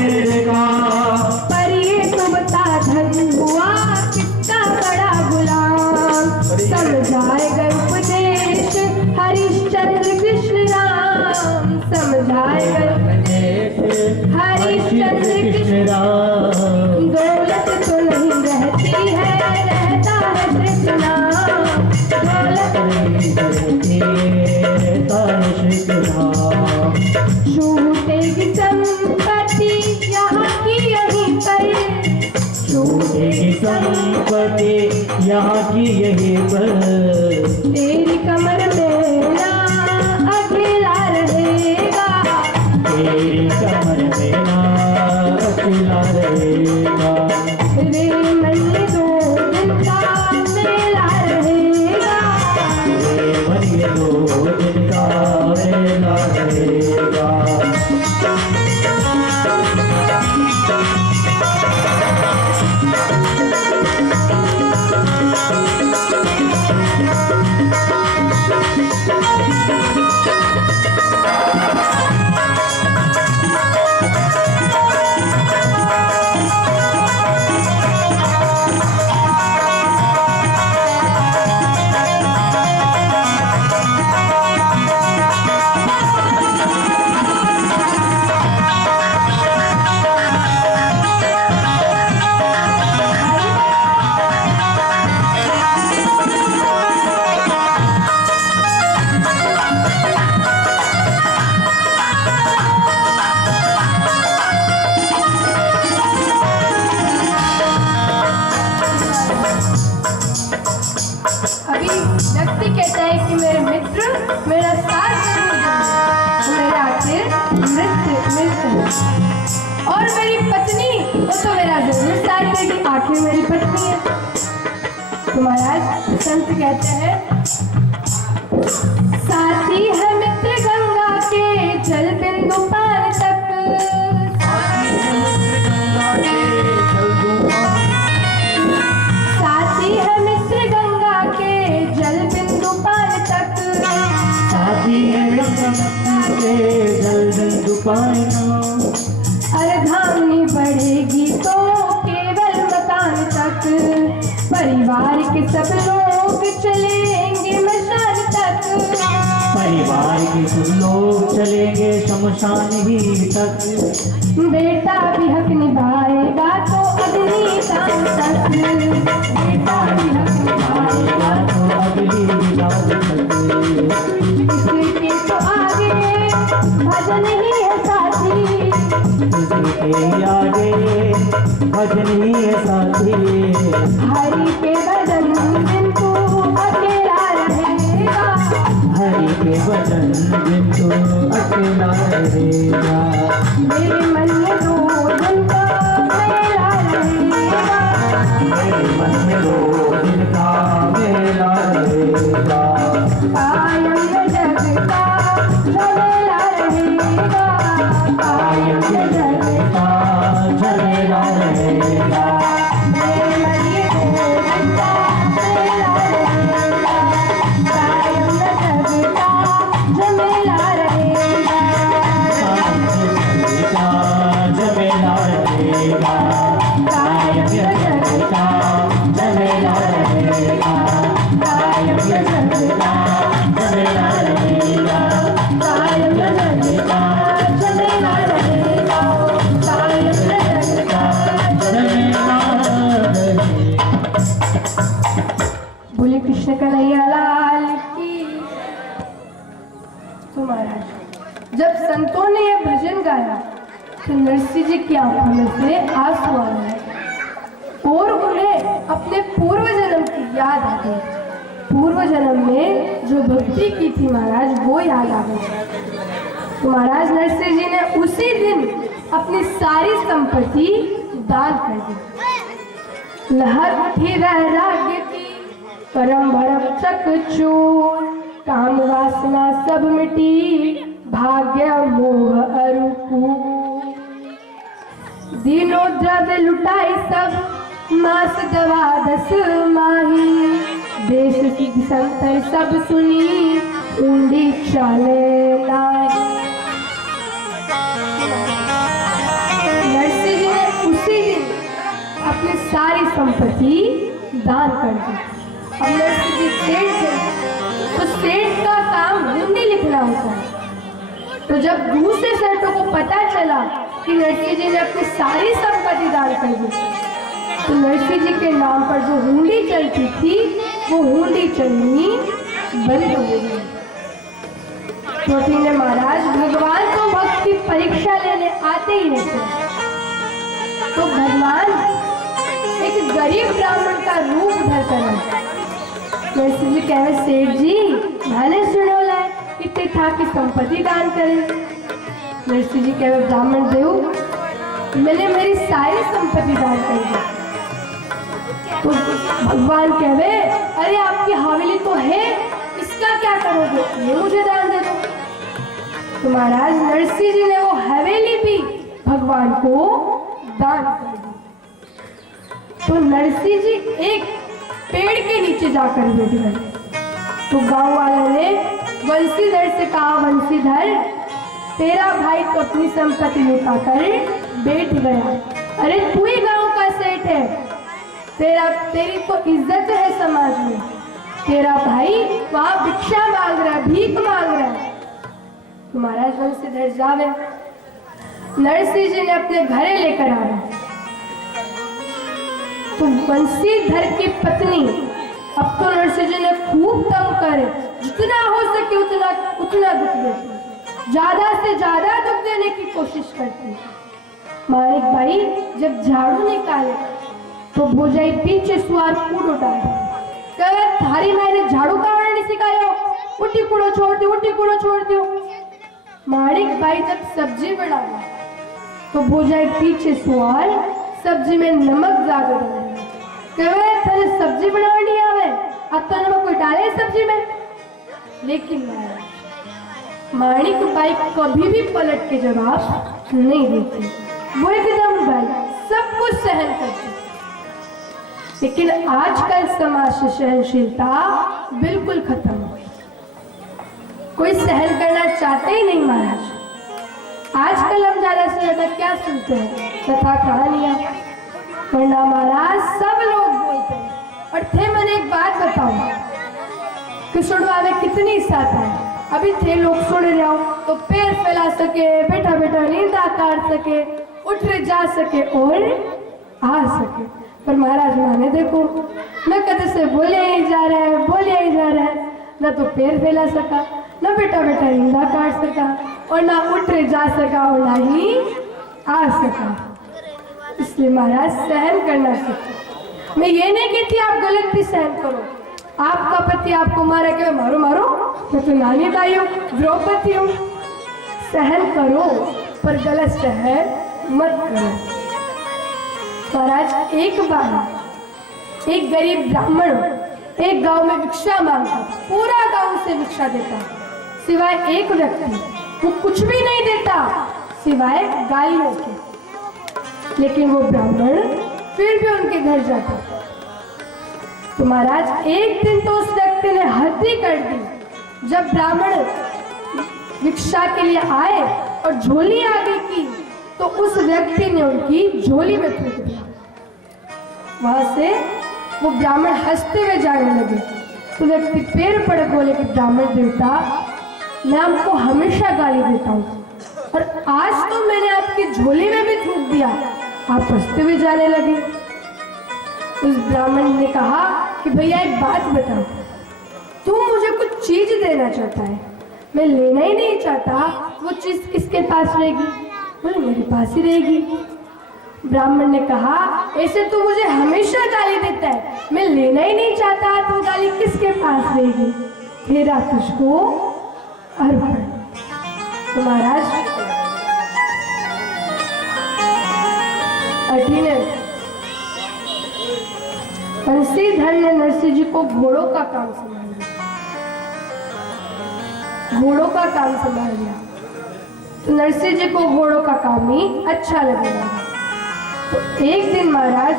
मेरे का। पर ये तो बता धन हुआ किसका बड़ा गुलाम, समझाएगा उपदेश हरिश्चंद्र कृष्ण राम, समझाएगा हरिश्चंद्र कृष्ण राम। दौलत तो नहीं रहती है, रहता है कृष्ण नाम, दौलत नहीं रहती है, रहता है कृष्ण नाम। छूटेगी संपत्ति यहाँ की यहीं पर, छूटेगी संपत्ति यहाँ की यहीं पर, तेरी कमर में ना अकेला रहेगा, तेरी कमर में ना अकेला रहेगा। रे मन 2 दिन का मेला रहेगा, रे मन 2 दिन का मेला रहेगा। अभी व्यक्ति कहता है कि मेरे मित्र मेरा साथ जरूर मेरे आखिर मृत और मेरी पत्नी वो तो मेरा जरूर साथ देगी, आखिर मेरी पत्नी है। तो महाराज संत कहते हैं साथी है मित्र गंगा के जल बिंदु पार तक, साथी है मित्र गंगा के जल बिंदु पार तक, साथी है गंगा के जल बिंदु पार तक। अर्धांगिनी बढ़ेगी तो केवल मकान तक, परिवार के सब लोग चलेंगे मशान तक, परिवार के सब लोग चलेंगे शमशान ही तक। बेटा भी हक निभाएगा तो अगली शाम तक, बेटा भी हक निभाएगा तो अगली शाम तक। इसके तो आगे भजन ही है साथी, इसके आगे भजन ही है साथी। हरि के भजन बिन तू अकेला रहेगा, हरि के भजन बिन तू अकेला रहेगा। मेरे मन में 2 दिन का मेला रहेगा, मेरे मन में 2 दिन का मेला रहेगा। कायम जग का झमेला रहेगा, कायम जग का झमेला रहेगा। मेरे मन में 2 दिन का मेला रहेगा, कायम जग का झमेला रहेगा, झमेला रहेगा, कायम जग का झमेला रहेगा, कायम जग का झमेला रहेगा, कायम जग का झमेला रहेगा, कायम जग का झमेला रहेगा। बोले कृष्ण कन्हैया लाल की। तो महाराज जब संतों ने यह भजन गाया तो नरसिंह जी की आंखों में से आंसू आ रहे और उन्हें अपने पूर्व जन्म की याद आ गई। पूर्व जन्म में जो भक्ति की थी महाराज वो याद आ गई। तो महाराज नरसिंह जी ने उसी दिन अपनी सारी संपत्ति दान कर दी। लहर उठी वैराग्य की परम भरचक चूर, काम वासना सब मिटी भाग्य मोह अरुकू। दिनों द्रव्य लुटाई सब मास दवा 10 माही, देश की संतर सब सुनी ऊंडी चाले लाई। संपत्ति दान कर दी। अब नरसिंह जी सेठ थे, तो सेठ का काम हुंडी लिखना होता है। तो जब दूसरे सेठों को पता चला कि नरसिंह जी ने अपनी सारी संपत्ति दान कर दी, तो नरसिंह जी के नाम पर जो हुंडी चलती थी वो हुंडी चलनी बंद हो गई। तो महाराज भगवान तो भक्त की परीक्षा लेने आते ही रहते हैं। तो भगवान एक गरीब ब्राह्मण का रूप धर कर नरसिंह जी कह रहे, सेठ जी मैंने सुनोला है इतने था कि संपत्ति दान करे। नरसिंह जी कह रहे, ब्राह्मण देव मैंने मेरी सारी संपत्ति दान कर दी। तो भगवान कह रहे, अरे आपकी हवेली तो है, इसका क्या करोगे, ये मुझे दान दे दो। तो महाराज नरसिंह जी ने वो हवेली भी भगवान को दान कर दी। तो नरसिंह जी एक पेड़ के नीचे जाकर बैठ गए। तो गांव वालों ने बंसीधर से कहा, बंसीधर तेरा भाई तो अपनी संपत्ति लुटाकर बैठ गया, अरे तू ही गांव का सेठ है, तेरी तो इज्जत है समाज में, तेरा भाई वहां भिक्षा मांग रहा है, भीख मांग रहा है। तो महाराज बंसीधर जावे, नरसिंह जी ने अपने घरे लेकर आए। तो बंसीधर की पत्नी अब तो नरसिंह जी ने खूब तंग करे, जितना हो सके उतना दुख देती, ज्यादा से ज्यादा दुख देने की कोशिश करती। माणिक भाई जब झाड़ू निकाले तो भोजाई पीछे सुआर कूड़ो डाले, कहे थारी मैंने झाड़ू कावड़े नहीं सिखाया, उठी कूड़ो छोड़ दियो, उठी कूड़ो छोड़ दियो। माणिक भाई जब सब्जी बनाया तो भोजाई पीछे सुआर सब्जी में नमक ज्यादा डाले, कहे थारे सब्जी बनानी आवे, अब तो नमक कोई डाले सब्जी में। लेकिन माणिक भाई कभी भी पलट के जवाब नहीं देते, वो एकदम भाई सब कुछ सहन करते। लेकिन आजकल समाज से सहनशीलता बिल्कुल खत्म हो गई, कोई सहन करना चाहते ही नहीं महाराज। आजकल हम ज्यादा से ज्यादा क्या सुनते हैं, कथा कहानियां, वरना महाराज सब लोग बोलते हैं। और थे मैंने एक बात बताऊं कि सुनवा में कितनी साथ है, अभी थे लोग सुन रहे हो तो पैर फैला सके, बैठा बैठा नींदा काट सके, उठ जा सके और आ सके। पर महाराज माने देखो, मैं कदे से बोले ही जा रहा है, बोले ही जा रहा है, ना तो पैर फैला सका, ना बैठा बैठा नींदा काट सका, और ना उठ जा सका और ना ही आ सका। इसलिए महाराज सहन करना सीखो। मैं ये नहीं कहती आप गलत भी सहन करो, आपका पति आपको मारे के मारो मारो, मैं तो नानी दाई हूँ, द्रौपदी हूँ, सहन करो पर गलत सहन मत करो। महाराज एक बार एक गरीब ब्राह्मण एक गांव में भिक्षा मांगता, पूरा गांव से भिक्षा देता, सिवाय एक व्यक्ति वो कुछ भी नहीं देता सिवाय गालियों के। लेकिन वो ब्राह्मण फिर भी उनके घर जाता। तो महाराज एक दिन तो उस व्यक्ति ने हद ही कर दी। जब ब्राह्मण भिक्षा के लिए आए और झोली आगे की तो उस व्यक्ति ने उनकी झोली में थूक दिया। वहां से वो ब्राह्मण हंसते हुए जाने लगे। तो व्यक्ति पैर पड़ बोले कि ब्राह्मण देवता, मैं आपको हमेशा गाली देता हूँ और आज तो मैंने आपकी झोली में भी थूक दिया, आप हंसते हुए जाने लगे। उस ब्राह्मण ने कहा कि भैया एक बात बताओ, तू मुझे कुछ चीज देना चाहता है, मैं लेना ही नहीं चाहता, वो चीज किसके पास रहेगी? बोले मेरे पास ही रहेगी। ब्राह्मण ने कहा ऐसे तो मुझे हमेशा गाली देता है, मैं लेना ही नहीं चाहता, तो गाली किसके पास रहेगी? तेरा तुझको अर्पण। तो महाराज अठीने बंसीधर ने नरसिंह जी को घोड़ों का काम संभाल लिया, घोड़ों का काम संभाल लिया। तो नरसिंह जी को घोड़ों का काम ही अच्छा लगेगा। तो एक दिन महाराज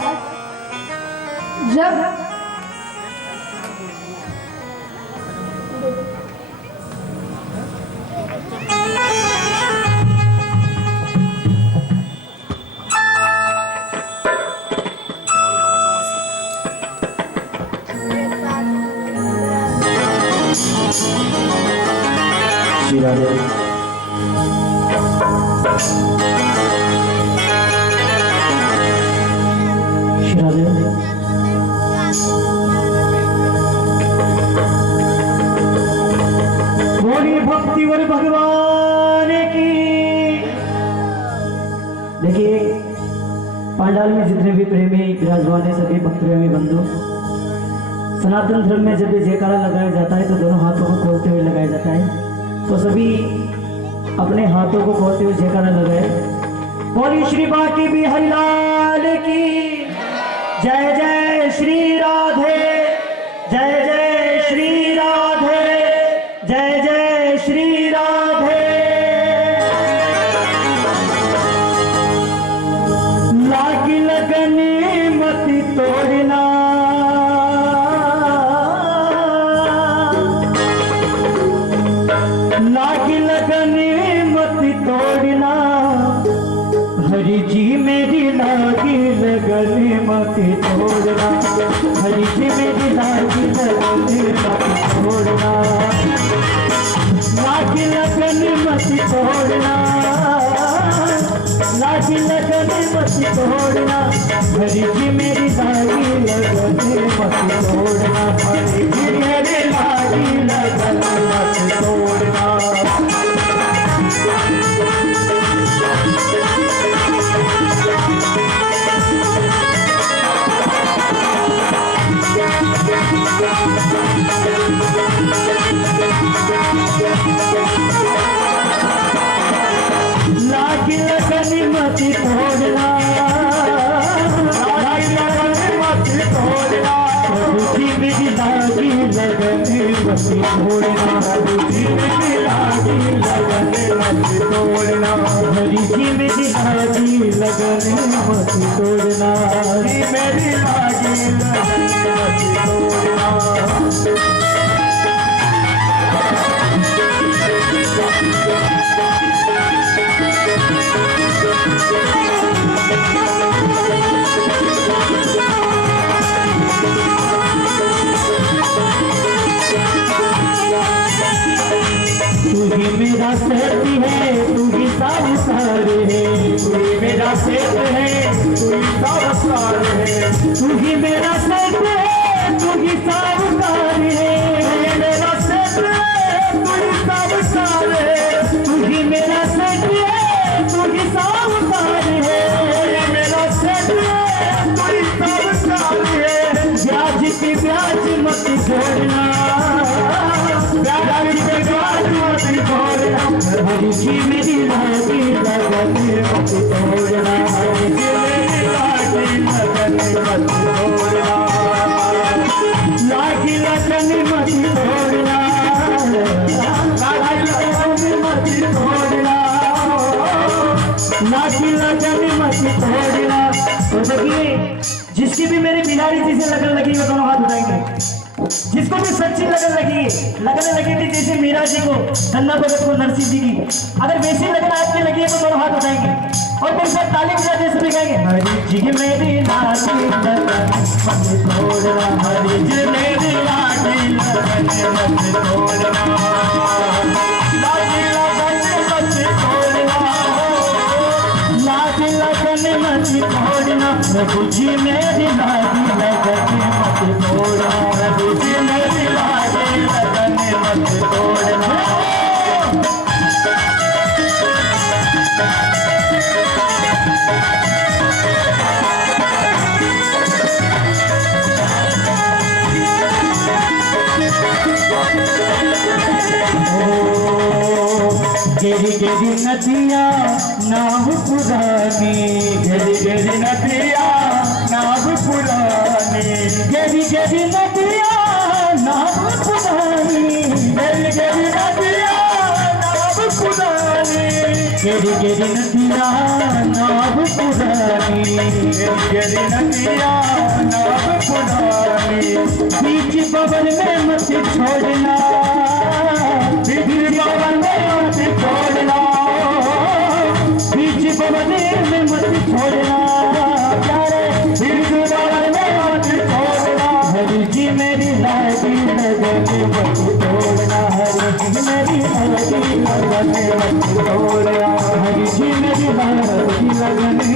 जब श्री राधे। श्री राधे। बोली भक्तिवर भगवान की। देखिए पांडाल में जितने भी प्रेमी विराजमान है सभी भक्त प्रेमी बंधु, सनातन धर्म में जब भी जयकारा लगाया जाता है तो दोनों हाथों को खोलते हुए लगाया जाता है। तो सभी अपने हाथों को खोलते हुए जयकारा लगाए। बोली श्री बाकी बिहारी लाल की जय। जय श्री राधे, जय जय श्री राधे, जय जय श्री राधे। लागी लगनी मति तोड़ना, लागी लगनी मति तोड़ना, हरि जी मेरी लागी लगनी मति तोड़ना, हरि जी मेरी लागी लगनी मति तोड़ना, लागी लगनी मति तोड़ना, लागी लगनी मति तोड़ना, हरि जी मेरी लागी लगनी मति तोड़ना, हरि जी मेरी लागी लगनी मति तोड़ना। लागी लगनी मति तोड़ना, लागी लगनी मति तोड़ना, प्रभु जी मेरी लागी लगनी मति तोड़ना, प्रभु जी मेरी लागी लगनी मति तोड़ना, हरि जी मेरी लागी लगनी मति तोड़ना, हरि मेरी लागी लगनी मति तोड़ना। तू ही मेरा सेठ है, तू ही सावकार है, तू ही मेरा सेठ है, तू ही सावकार है, तू ही मेरा सेठ है, तू ही सावकार है, तू ही मेरा सेठ है, तू ही सावकार है, तू ही मेरा सेठ है, तू ही सावकार है, तू ही मेरा सेठ है, तू ही सावकार है। ब्याज की ब्याज मत छोड़ना, ब्याज की ब्याज मत छोड़ना, हरि जी मेरी लागी लगनी मत तोड़ना, हरि जी मेरी लागी लगनी मत तोड़ना, लागी लगनी मत तोड़ना, लागी लगनी मत तोड़ना, लागी लगनी मत तोड़ना। तो देखिए जिसकी भी मेरी बिहारी जी से लगन लगी वो दोनों हाथ उठाएंगे, जिसको भी सच्ची लगन लगी थी जैसे मीरा जी को, धन्ना भगत को, नरसिंह जी की, अगर वैसी लगन आपकी लगी है तो दोनों हाथ उठाएंगे और फिर सब ताली बजा जैसे भी कहेंगे हरि जी मेरी लागी लगन मत तोड़ना, हरि जी मेरी लागी लगन मत तोड़ना, लागी लगन मत तोड़ना, लागी लगन मत तोड़ना, प्रभु जी मेरी लागी लगन मत तोड़ना, प्रभु जी मेरी लागी लगन मत तोड़ना। गेरी गेरी नदिया नाव पुरानी, गेरी गेरी नदिया नाव पुरानी, गेरी गेरी नदिया नाव पुरानी, गेरी गेरी नदिया नाव पुरानी, गेरी गेरी नदिया नाव पुरानी, गेरी गेरी नदिया नाव पुरानी, बीच बबल में मत छोड़ना, बीच बबल में मत छोड़ना, बीच बबल में मत छोड़ना, प्यारे बीच बबल में मत छोड़ना, हरि जी मेरी लागी लगनी मत तोड़ना, हरि जी मेरी लागी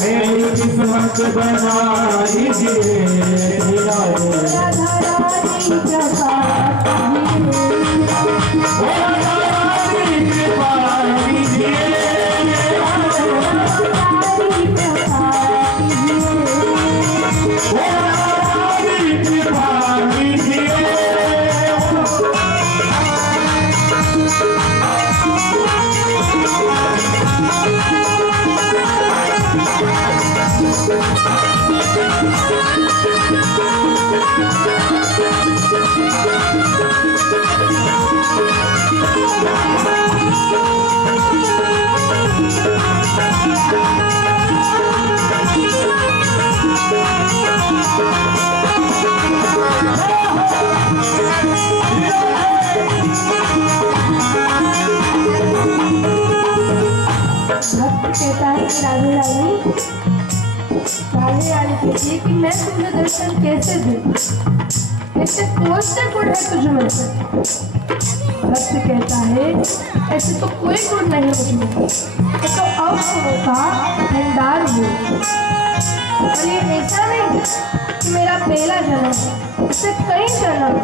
मेरी किस्मत बना दीजिए श्री राधे। राधा रानी कृपा कीजिए। कहता है राधे रानी, राधे रानी कहती है कि मैं तुझे दर्शन कैसे दूं, ऐसे कौन से गुण है तुझ में। भक्त कहता है ऐसे तो कोई गुण नहीं मुझमें, ये तो अवगुणों का भंडार है। और ये ऐसा नहीं कि मेरा पहला जन्म है, इससे कई जन्म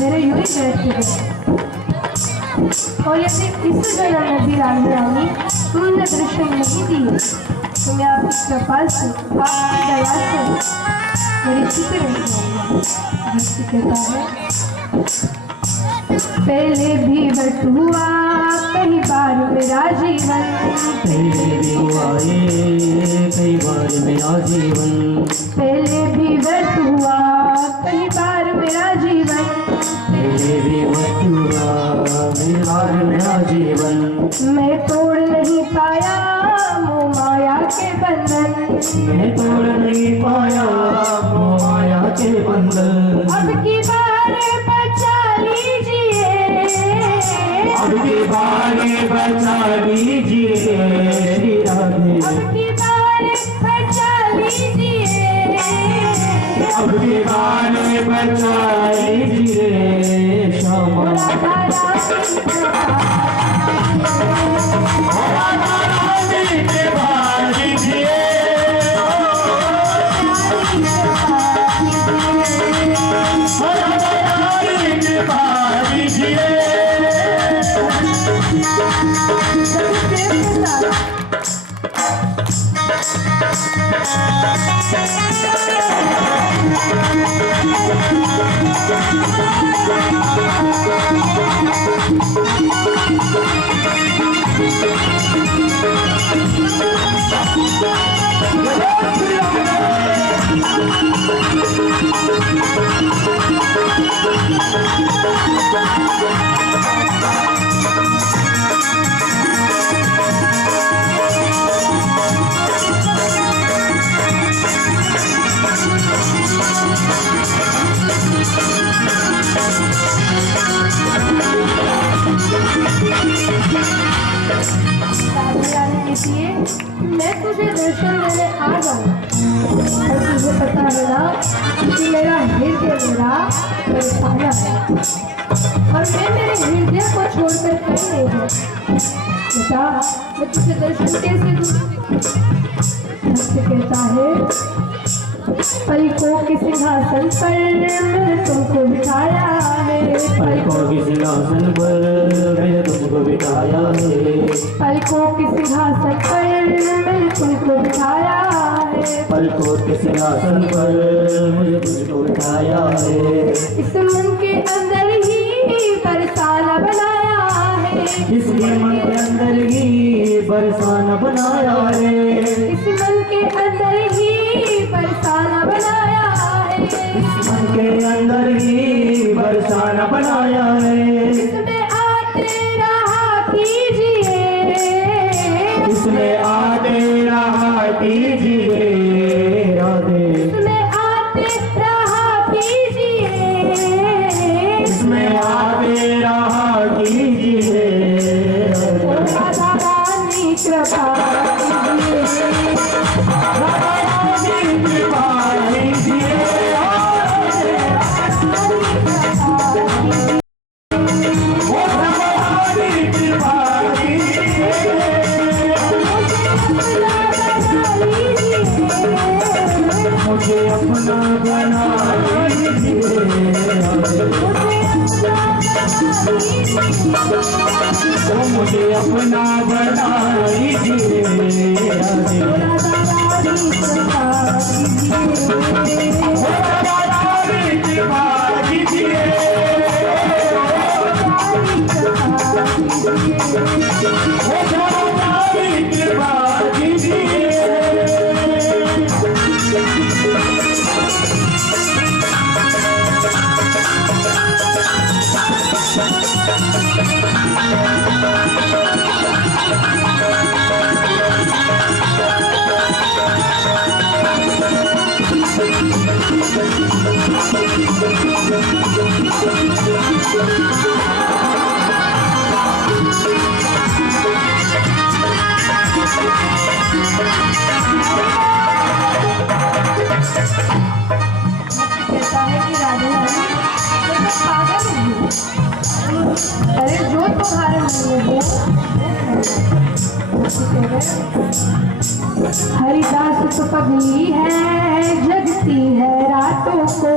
मेरे यूं ही बैठे गए। और यदि इस जन्म में भी राधे रानी तुमने दर्शन नहीं दिए तो मैं आपकी कृपा से, आपकी दया से मेरी चित्र नहीं जाऊंगा। भक्त कहता है पहले भी बट हुआ कई बार मेरा जीवन, पहले भी हुआ कई बार मेरा जीवन, पहले भी बट हुआ कई बार मेरा जीवन, पहले भी बट हुआ कई बार मेरा जीवन। मैं तोड़ नहीं पाया मोह माया के बंधन, मैं तोड़ नहीं पाया मोह माया के बंधन। अब की बार बचा लीजिए, अब की बार बचा लीजिए श्री राधे। अब की बार बचा लीजिए, अब की बार बचा लीजिए श्यामा। राधा रानी कृपा मैं तुझे दर्शन देने आ जाऊँ, और तुझे पता है ना कि मेरा हृदय मेरा बरसाना है, और मैं मेरे हृदय को छोड़कर कहीं नहीं हूँ। बेटा मैं तुझे दर्शन कैसे दूँ? भक्त कहता है पलकों के सिंहासन पर मैंने तुमको बिठाया है, पलकों के सिंहासन पर मैंने तुमको बिठाया है, पलकों के सिंहासन पर मैंने तुमको बिठाया है, पलकों के सिंहासन पर मुझे तुझको बिठाया है। इस मन के अंदर ही बरसाना बनाया है, इसके मन के अंदर ही बरसाना बनाया है, इस मन के अंदर ही बरसाना बनाया है, इस मन के अंदर ही बरसाना बनाया है। इसमें आते रहा कीजिए, इसमें आते रहा कीजिए राधे, इसमें आते रहा कीजिए, इसमें आते रहा कीजिए राधा रानी कृपा कीजिए। तो मुझे अपना बना लीजिए राधे कहता है कि राधा रानी मैं तो पागल हूँ। अरे जो तुम्हारे मन में हो हरिदास तो पगली है जगती है रातों को।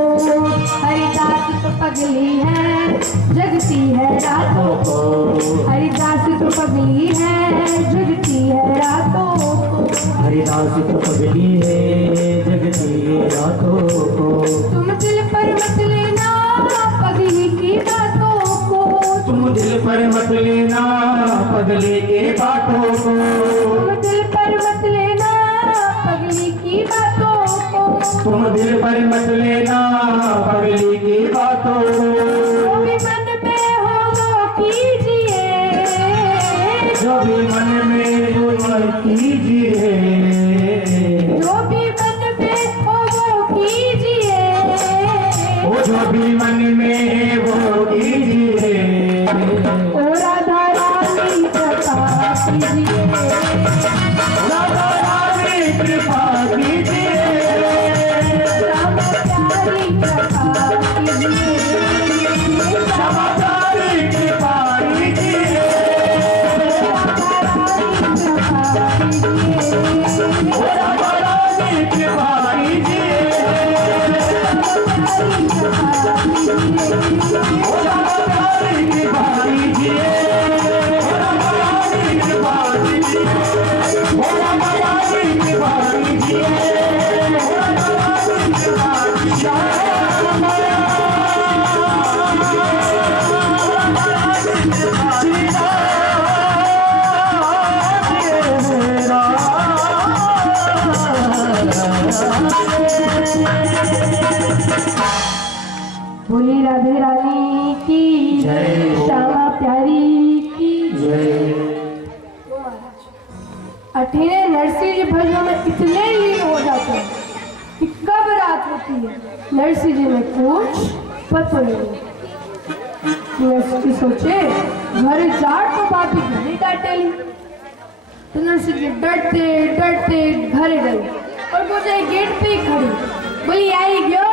हरिदास तो पगली है जगती है रातों को। हरिदास तो पगली है जगती है रातों को। हरिदास तो पगली है जगती है रातों को। तुम दिल पर मत लेना पगली की बातों को। तुम दिल पर मत लेना पगले के बातों को। तुम दिल पर मत लेना पगली की बातों को। तुम दिल पर मत लेना पगली की बातों को। जो भी मन में हो वो कीजिए। जो भी मन में वो कीजिए। जो भी मन में हो वो कीजिए। वो जो भी मन में वो कीजिए। ओ राधा रानी कृपा कीजिए। राधा रानी कृपा कीजिए। राम प्यारी कृपा कीजिए। क्षमा प्यारी कृपा कीजिए। राधा रानी कृपा कीजिए। राधा रानी कृपा कीजिए। राधा रानी कृपा कीजिए। राधा रानी कृपा कीजिए। राधा रानी कृपा बोली राधे रानी की जय। श्यामा प्यारी की जय। अठेरे नरसिंह जी भजनों में इतने लीन हो जाते हैं कि कब रात होती है नरसिंह जी में कुछ पता नहीं। नरसिंह जी सोचे घर जाट तो बात ही घर ही डांटे ली। तो नरसिंह जी डरते डरते घर गए और वो जाए गेट पे ही खड़ी बोली आई गयो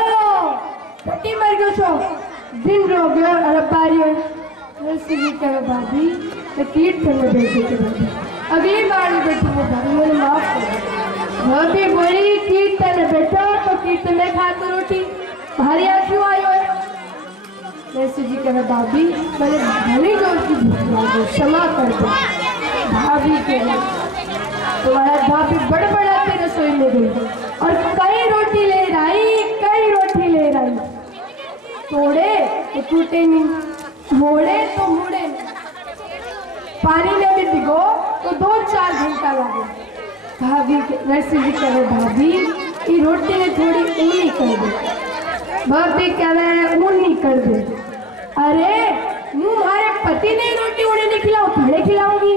पट्टी मर गयो छो दिन रो गयो अरे पारियो। नरसिंह जी कहे भाभी मैं कीर्तन में बैठी के बैठी अगली बार में बैठी वो भाभी मैंने माफ कर। भाभी बोली कीर्तन में बैठो तो कीर्तन में खाते रोटी भारी क्यों आयो है। नरसिंह जी कहे भाभी मैंने भली जोर की भूख लगी क्षमा कर दो। भाभी के तुम्हारा भाभी बड़बड़ाते रसोई में गई और कई रोटी ले रही तोड़े तो टूटे नहीं मोड़े तो मुड़े नहीं। पानी में भी भिगो तो 2-4 घंटा लगे। भाभी नरसिंह जी कहे भाभी ये रोटी में थोड़ी ऊनी कर दे। भाभी कहे ऊनी कर दे। अरे तुम्हारे पति ने रोटी उन्हें नहीं खिलाओ थोड़े खिलाऊंगी।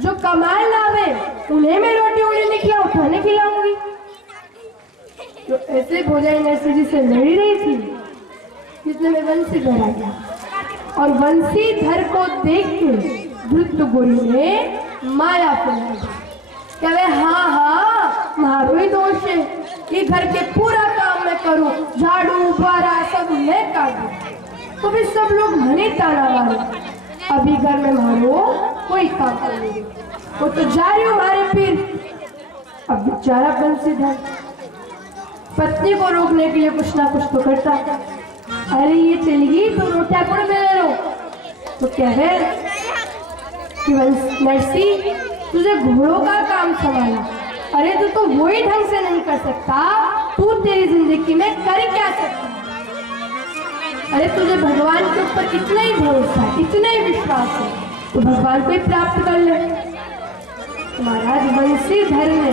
जो कमाल लावे उन्हें मैं रोटी उन्हें नहीं खिलाओ थोड़े खिलाऊंगी। तो ऐसे भोजन नरसिंह जी से लड़ी रही थी जितने में वंशीधर आ गया और वंशीधर को देख के धृत गोरी ने माया फैला दी। कहे हाँ मारो ही दोष है ये घर के पूरा काम मैं करूं झाड़ू बुआरा सब मैं काटूं तो भी सब लोग मने ताना मारे। अभी घर में मारो कोई काम नहीं वो तो जा रही हूँ मारे फिर। अब बेचारा वंशीधर पत्नी को रोकने के लिए कुछ ना कुछ तो करता। अरे ये चली गई तो रोटियां कौन मिले लो तो कहे कि नरसी तुझे घोड़ों का काम संभाला, अरे तू तो वही ढंग से नहीं कर सकता, तू तेरी जिंदगी में कर क्या सकता? अरे तुझे भगवान के ऊपर इतना ही भरोसा है, इतना ही विश्वास है, तो भगवान को ही प्राप्त कर ले। महाराज वंशीधर ने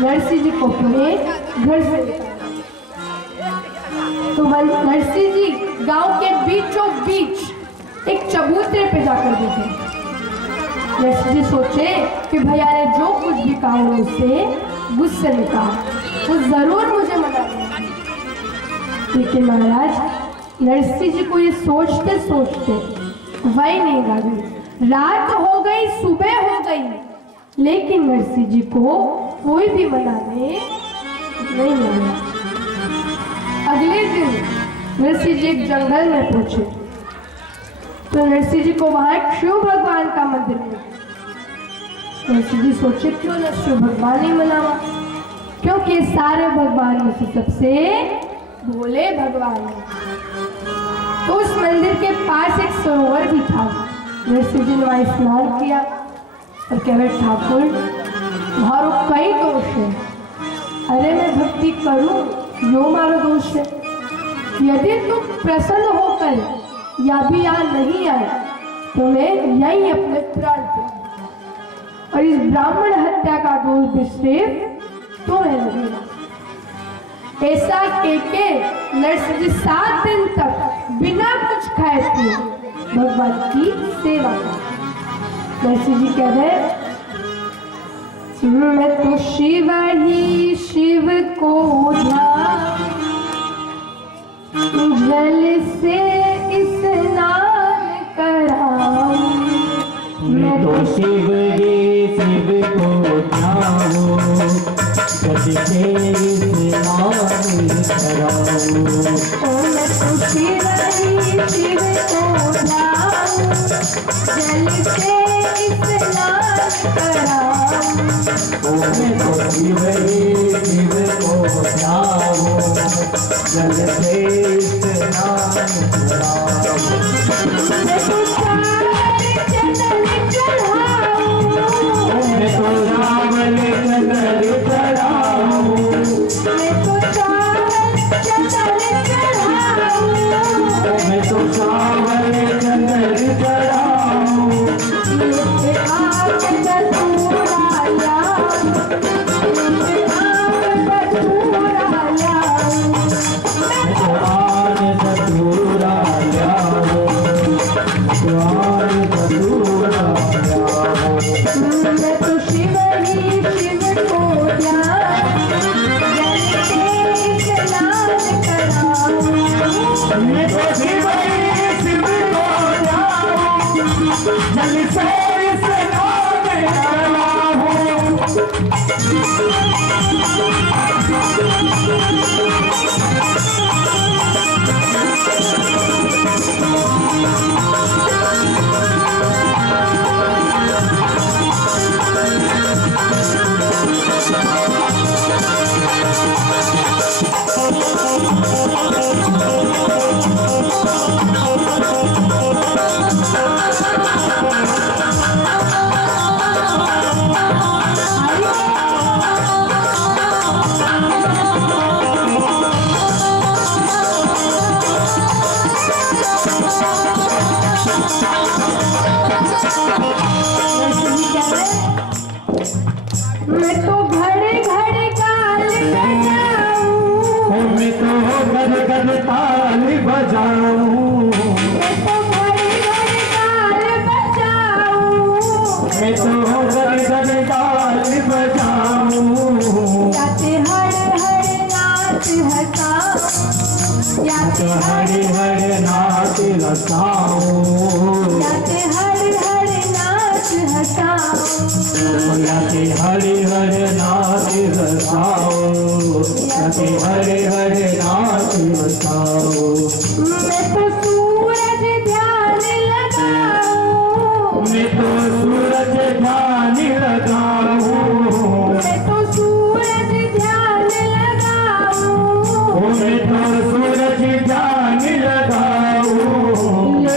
नरसी जी को अपने घर से निकाला। तो नरसी जी गांव के बीचों बीच एक चबूतरे पे जाकर बैठे। नरसी जी सोचे कि भैया ने जो कुछ भी कहा मुझसे गुस्से में कहा, वो जरूर मुझे मना देगा। लेकिन महाराज नरसी जी को ये सोचते सोचते वही नहीं आ गई। रात हो गई, सुबह हो गई, लेकिन नरसी जी को कोई भी मनाने नहीं आया। अगले दिन नरसी जी एक जंगल में पहुंचे तो नरसी जी को वहां एक शिव भगवान का मंदिर मिला। नरसी जी सोचे क्यों न शिव भगवान ही मनावा, क्योंकि सारे भगवान में से सबसे भोले भगवान है। तो उस मंदिर के पास एक सरोवर भी था। नरसी जी ने वहां स्नान किया और कहे ठाकुर मारो कई दोष है, अरे मैं भक्ति करूं यो मारो दोष है। यदि तुम प्रसन्न होकर या भी यहाँ नहीं आए तो मैं यही अपने प्राण दे और इस ब्राह्मण हत्या का दोष भी सिर्फ तुम्हें लगेगा। ऐसा कहके नरसिंह जी 7 दिन तक बिना कुछ खाए पिए भगवान की सेवा की। नरसिंह जी कह रहे मैं तो शिव ही शिव को जल से स्नान कराऊं। मैं तो शिव ही शिव को ध्याऊं, जल से स्नान कराऊं। मैं तो शिव ही शिव को ध्याऊं, जल से स्नान कराऊं। मैं तो शिव ही शिव को ध्याऊं, जल से स्नान कराऊं। मैं तो चावल चंदन चढ़ाऊं, मैं तो चावल चंदन चढ़ाऊं, मैं तो चावल चंदन चढ़ाऊं। मैं तो चावल चंदन चढ़ाऊं। लेके आग धतूरा लाऊं, लेके आग धतूरा लाऊं। मैं तो आग धतूरा लाऊं, आग धतूरा लाऊं। मैं तो शिव ही शिव को ध्याऊं, जल से स्नान कराऊं। मैं तो शिव ही शिव को ध्याऊं, जल से स्नान कराऊं। मैं तो घड़े घड़े गाल बजाऊं, मैं तो गद गद ताल बजाऊं। मैं तो घड़े घड़े गाल बजाऊं। मैं तो गद गद ताल बजाऊं। जाते हर हर नाच हसाऊं, जाते हरे हरे नाच हसाऊं, जाते हर हर नाच हसाऊं। जाते हरे हरे नाच हसाऊं, जाते हरे हरे नाच हसाऊं। मैं तो सूरज ध्यान लगाऊं, मैं तो सूरज ध्यान लगाऊं। मैं तो सूरज ध्यान लगाऊं। मैं तो सूरज ध्यान लगाऊं। ले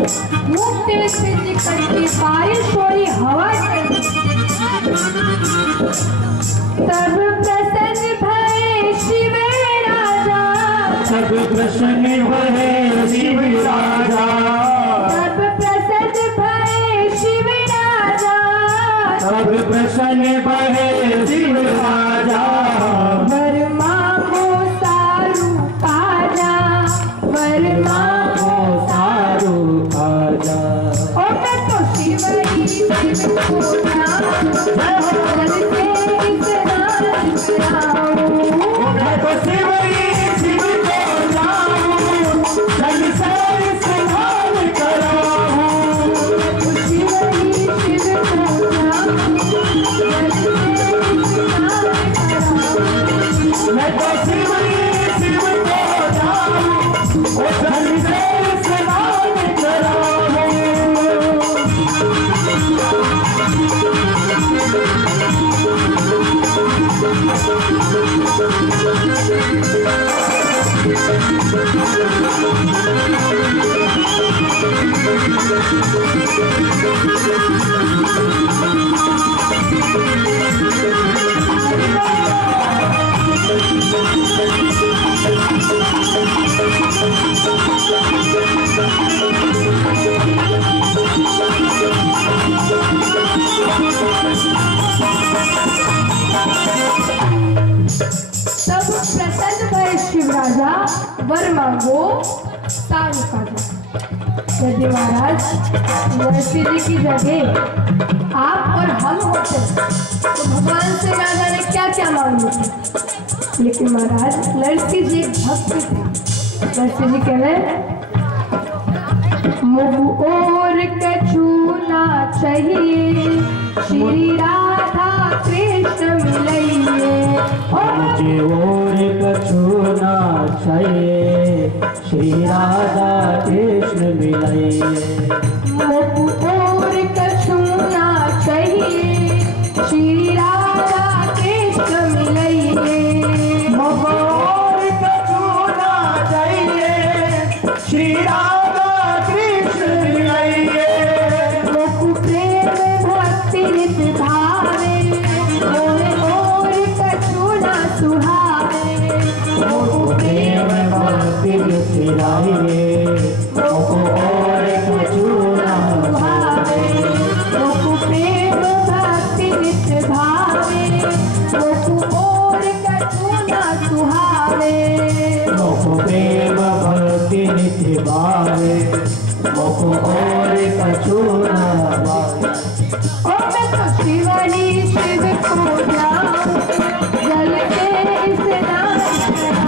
खूब तेज बिजली कड़की, बारिश हो रही, हवा चल रही। तब प्रसन्न भये शिव राजा, सब प्रसन्न भये शिव राजा, तब प्रसन्न भये शिव राजा, सब प्रसन्न भये शिव राजा। वर मांगो सारू काजा, वर मांगो सारू काजा। और मैं तो शिव ही शिव को जाऊं, जल से स्नान कराऊं। मैं तो शिव ही शिव को जाऊं, जल से स्नान कराऊं। शिव ही शिव को जाऊं, जल से स्नान कराऊं। मैं तो शिव ही शिव को जाऊं, जल से स्नान कराऊं। तब प्रसन्न भये शिव राजा, वर मांगो सारू काजा। यदि महाराज नरसिंह जी की जगह आप और हम होते तो भगवान से ना जाने क्या क्या मांगते थे। लेकिन महाराज नरसिंह जी एक भक्त थे। नरसिंह जी कह रहे मुख और कछु ना चाहिए, श्री राधा कृष्ण मिलइए। मुझे और कछु ना चाहिए, श्री राधा कृष्ण मिलइए। मुख और कछु ना चाहिए, श्री राधा कृष्ण मिलइए। मुझ और कछु ना चाहिए, श्री राधा कृष्ण मिलइए। मुख प्रेम भक्ति नित भावे, मोहे और कछु ना सुहावे। मुख प्रेम भक्ति सिराइए, मुख और कछु ना सुहावे। मुख प्रेम भक्ति नित भावे, मुख और कछु ना सुहावे। मुख प्रेम भक्ति नित्य भावे, मुख और कछु ना भावे। और मैं तो शिव ही शिव को जाऊं, जल से स्नान कराऊं।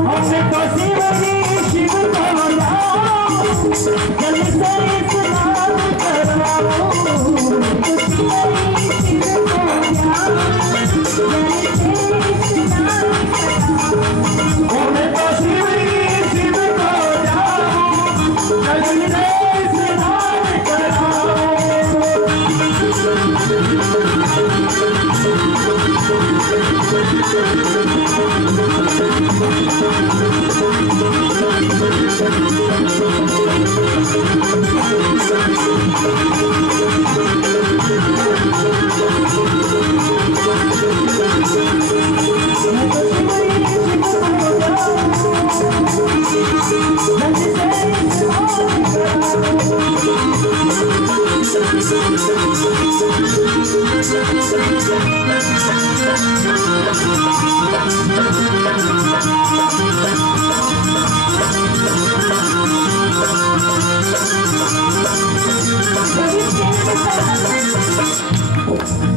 हमने तो शिव ही शिव को जाऊं, जल से स्नान कराऊं। शिव ही शिव को जाऊं, जल से स्नान कराऊं। हमने तो शिव ही शिव को जाऊं, जल से स्नान कराऊं।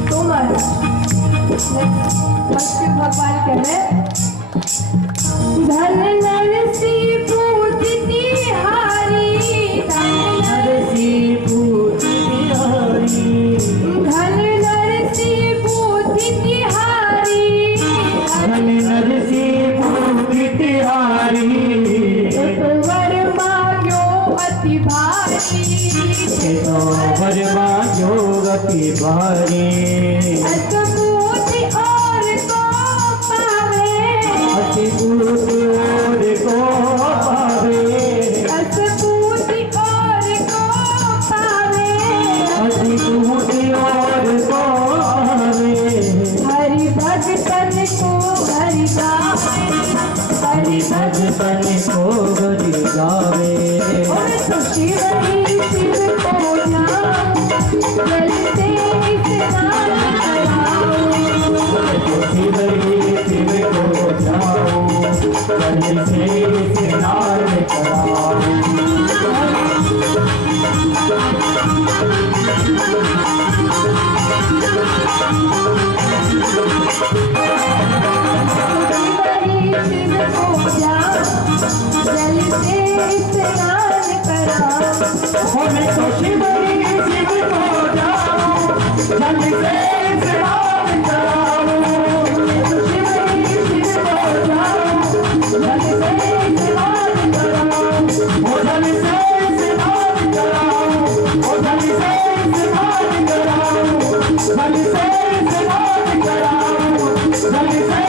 तो महाराज भगवान कह रहे धन नरसिंह पूजती हारी, धन नरसिंह पूजती हारी, धन नरसिंह पूजती हारी। धन नरसिंह पूजती हारी। एक वर मांग्यो अति भारी, तो वर्मा योगति भारी। अतबूझ और को पावे, अतिबूझ और को पावे। अतबूझ और तो शिव ही शिव को जाऊं, जल से स्नान कराऊं। शिव ही शिव को जाऊं, जल से स्नान कराऊं। मैं तो शिव ही शिव को जाऊं, जल से स्नान कराऊं। शिव ही शिव को जाऊं, जल से स्नान कराऊं। ओ जल से स्नान कराऊं, ओ जल से स्नान कराऊं, जल से स्नान कराऊं, जल से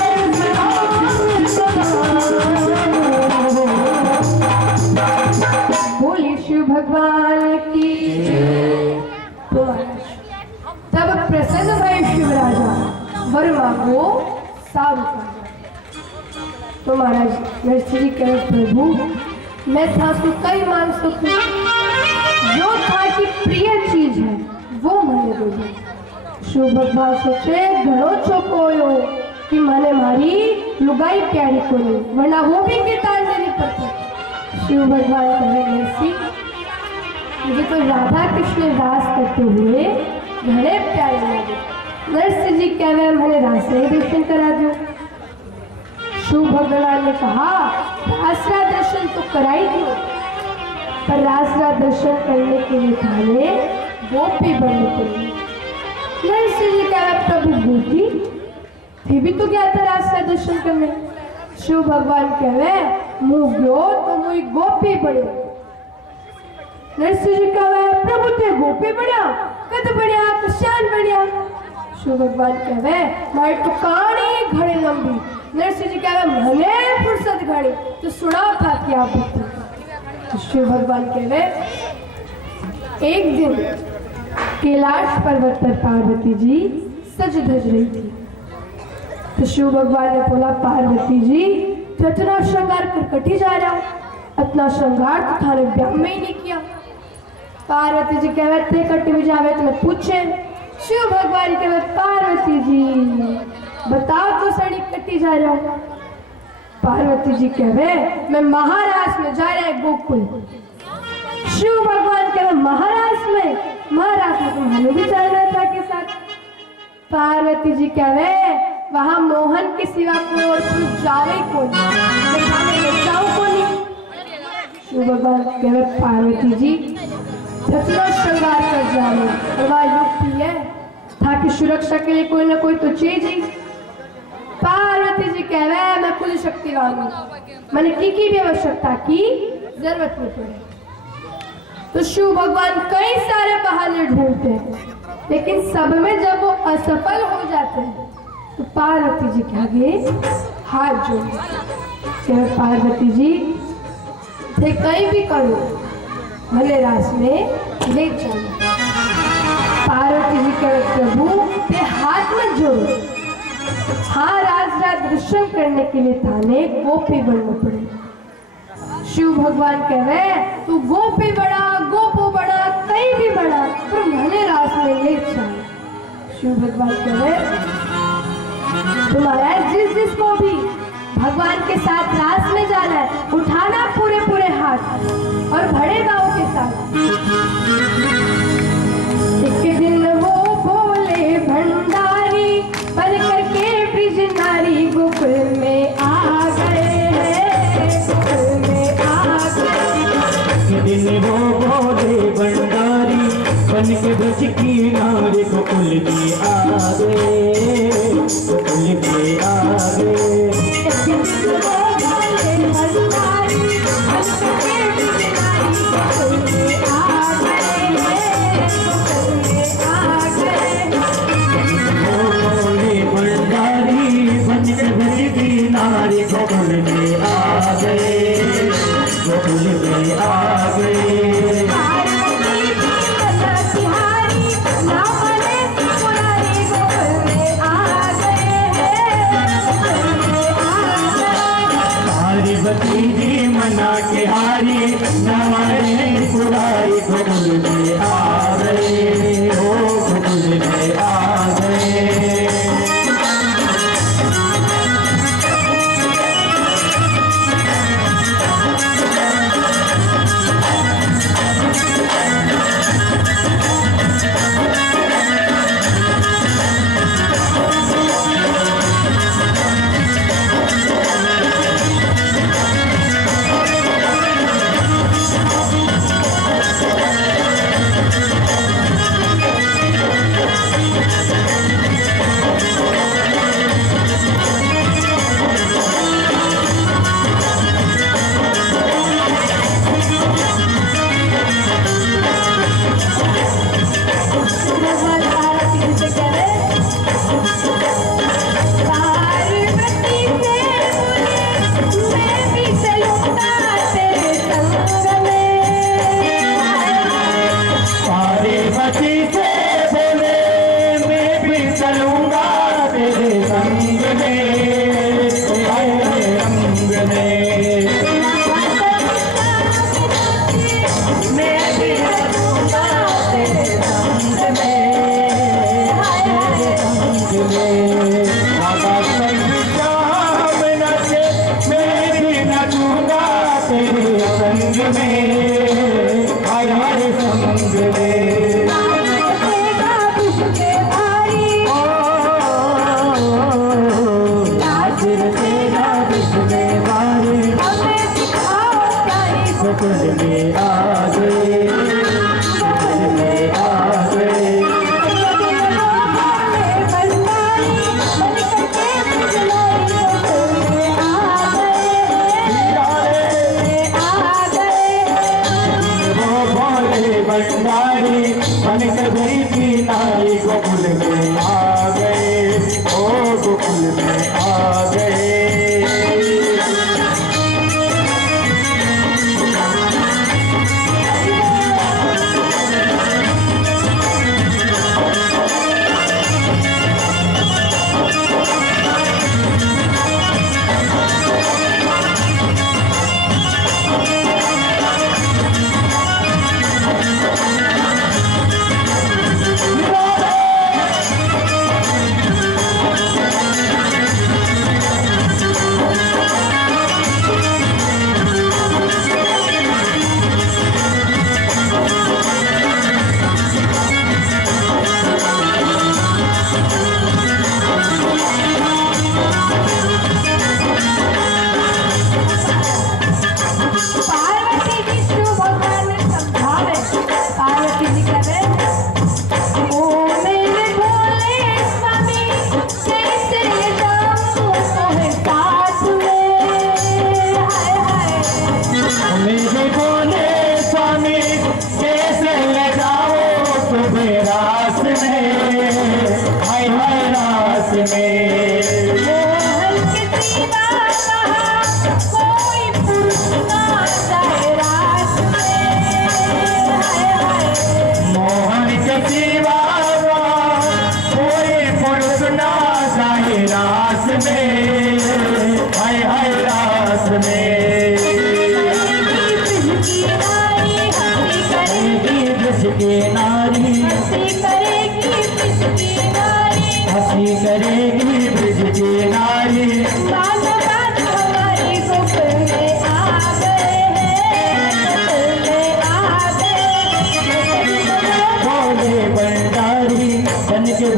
बोले शिव भगवान की। तब प्रसन्न भय शिव राजा, वर मांगो सारू काजा। तो महाराज नरसिंह जी कहे प्रभु मैं था तो कई मान सकूं, जो था कि प्रिय चीज है वो मैंने दे दी। शिव भगवान सोचे घणो चौकोयो कि मैंने मारी लुगाई प्यारी को नहीं, वरना वो भी गिटार मेरी पड़ती। शिव भगवान कहे नरसिंह मुझे तो राधा कृष्ण रास करते हुए घड़े प्यारे लगे। नरसिंह जी कहे मैंने रास दर्शन करा दो। शिव भगवान ने कहा रासरा दर्शन तो कराई दो, पर रासरा दर्शन करने के लिए पहले गोपी बननी पड़ी। नरसिंह जी कहे प्रभु गोपी थे भी तो गया था रासरा दर्शन करने। शिव भगवान कहे मुँह गयो तो मुई गोपी बड़े। नरसिंह जी कहे प्रभु ते गोपी बढ़िया कद बढ़िया कश्यान बढ़िया। शिव भगवान कहे मारी तो कहानी घड़ी लंबी। नरसिंह जी कहे मने फुर्सत घड़ी तो सुनाओ था क्या बुद्धि। तो शिव भगवान कहे एक दिन कैलाश पर्वत पर पार्वती जी सज धज रही थी। तो शिव भगवान ने बोला पार्वती जी तो इतना श्रृंगार कर कटी जा रहा, इतना श्रृंगार तो थाने ब्याह में ही नहीं किया। पार्वती जी कहे थे कटी भी जावे तो मैं पूछे। शिव भगवान कहे पार्वती जी बताओ तो सड़ी कटी जा रहा हूँ। पार्वती जी कहे मैं महाराज में जा रहा है गोकुल। शिव भगवान कहे महाराज में तो हमें भी चल रहा था के साथ। पार्वती जी कहे वहां मोहन के सिवा कोई और कुछ जावे को नहीं। शिव भगवान कहे पार्वती जी जतना श्रृंगार कर जाओ वह युक्ति है ताकि सुरक्षा के लिए कोई ना कोई तो चीज ही। पार्वती जी कह रहे मैं खुद शक्तिवान हूँ, मैंने की भी आवश्यकता की जरूरत नहीं पड़े। तो शिव भगवान कई सारे बहाने ढूंढते हैं, लेकिन सब में जब वो असफल हो जाते हैं तो पार्वती जी के आगे हाथ जोड़ते हैं। पार्वती जी थे कहीं भी करो भले रास में ले चलो। पार्वती जी कहे प्रभु ते हाथ में जोड़ो। हाँ राज दर्शन करने के लिए थाने गोपी बनना पड़े। शिव भगवान कह रहे तू गोपी बड़ा गोपो बड़ा कहीं भी बड़ा पर भले रास में ले चल। शिव भगवान कह रहे तुम्हारा जिसको भी भगवान के साथ रास में जाना है उठाना पूरे पूरे हाथ और भड़े गाँव के साथ। एक दिन वो बोले भंडारी बन करके ब्रिज नारी गोकुल में आ गए, गोकुल में आ गए। एक दिन वो बोले भंडारी बन के ब्रिज की नारी गोकुल में आ गए, गोकुल में आ गए। नारी गोकुल में आ गए, गोकुल में आ गए। गोकुल भंडारी बनकर गई थी नारी गोकुल में आ गए, ओ गोकुल में आ गए। हंसी करेगी ब्रज की नारी, हमारी गोकुल में आ गए हैं, भोले भंडारी बन के